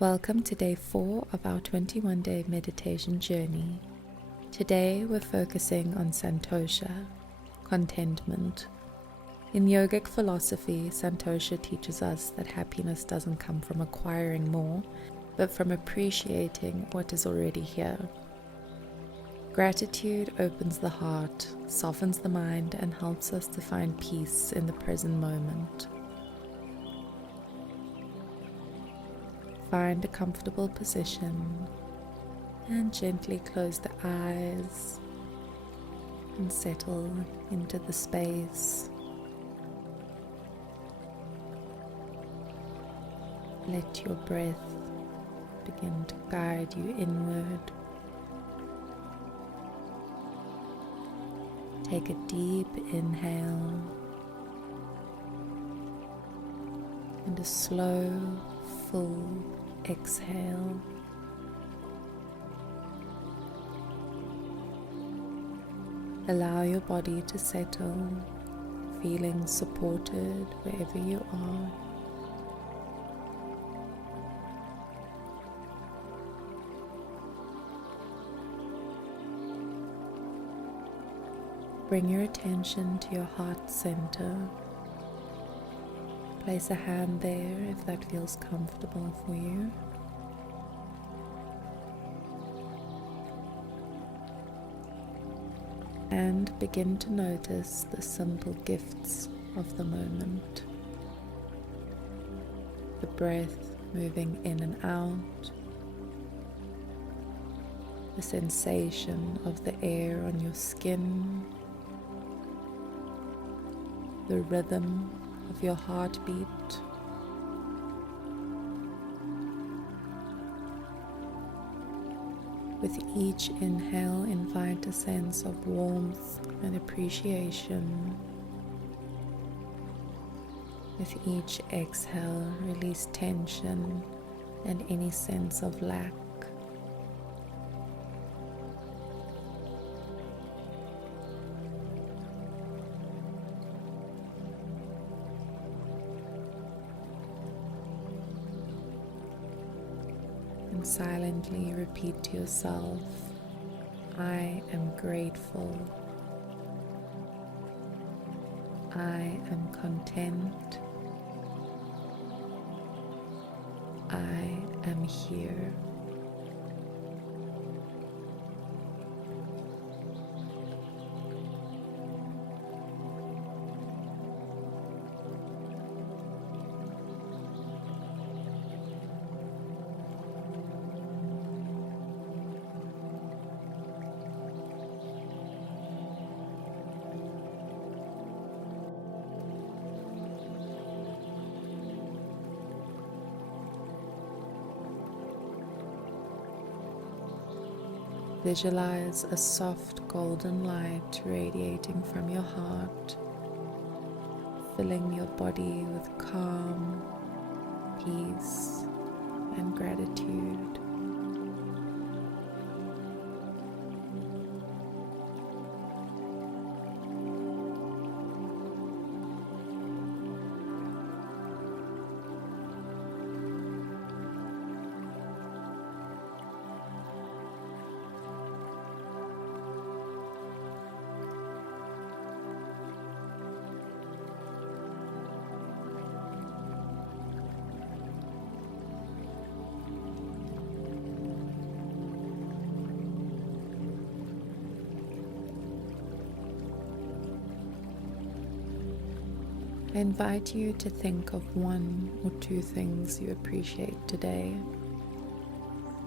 Welcome to day 4 of our 21-day meditation journey. Today we're focusing on Santosha, contentment. In yogic philosophy, Santosha teaches us that happiness doesn't come from acquiring more, but from appreciating what is already here. Gratitude opens the heart, softens the mind, and helps us to find peace in the present moment. Find a comfortable position and gently close the eyes and settle into the space. Let your breath begin to guide you inward. Take a deep inhale and a slow, full exhale. Allow your body to settle, feeling supported wherever you are. Bring your attention to your heart center. Place a hand there if that feels comfortable for you. And begin to notice the simple gifts of the moment. The breath moving in and out. The sensation of the air on your skin. The rhythm of your heartbeat. With each inhale, invite a sense of warmth and appreciation. With each exhale, release tension and any sense of lack. And silently repeat to yourself, I am grateful. I am content. I am here. Visualize a soft golden light radiating from your heart, filling your body with calm, peace, and gratitude. I invite you to think of 1 or 2 things you appreciate today.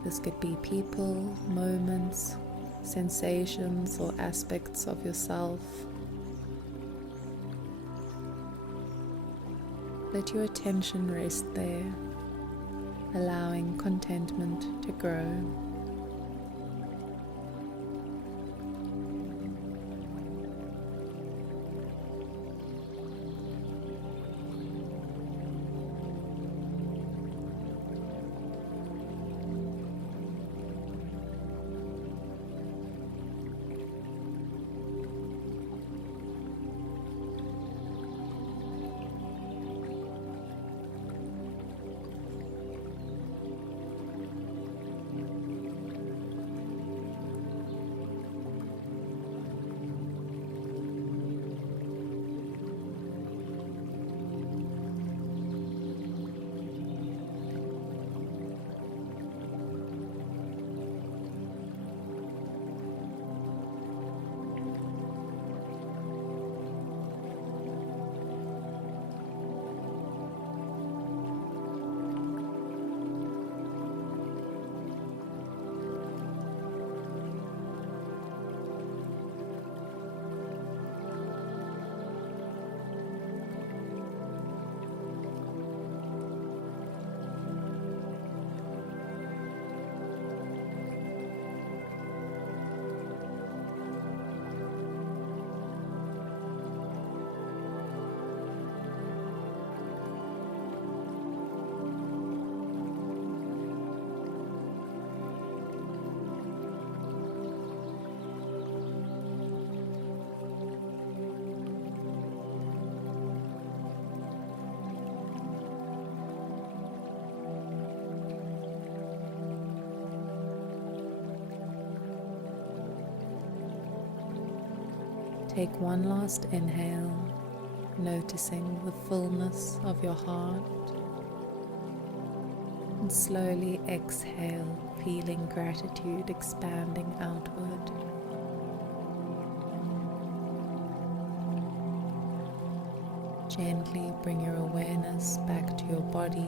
This could be people, moments, sensations, or aspects of yourself. Let your attention rest there, allowing contentment to grow. Take one last inhale, noticing the fullness of your heart, and slowly exhale, feeling gratitude expanding outward. Gently bring your awareness back to your body.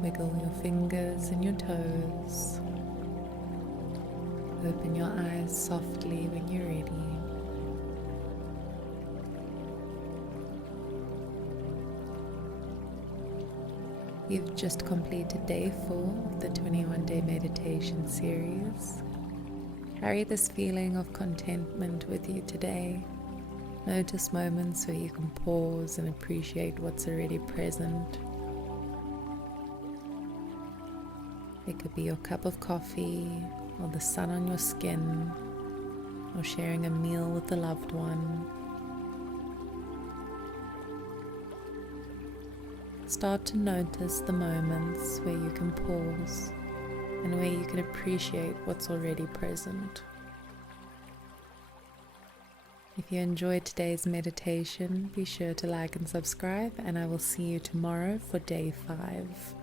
Wiggle your fingers and your toes. Open your eyes softly when you're ready. You've just completed day 4 of the 21-day meditation series. Carry this feeling of contentment with you today. Notice moments where you can pause and appreciate what's already present. It could be your cup of coffee, or the sun on your skin, or sharing a meal with a loved one. Start to notice the moments where you can pause and where you can appreciate what's already present. If you enjoyed today's meditation, be sure to like and subscribe, and I will see you tomorrow for day 5.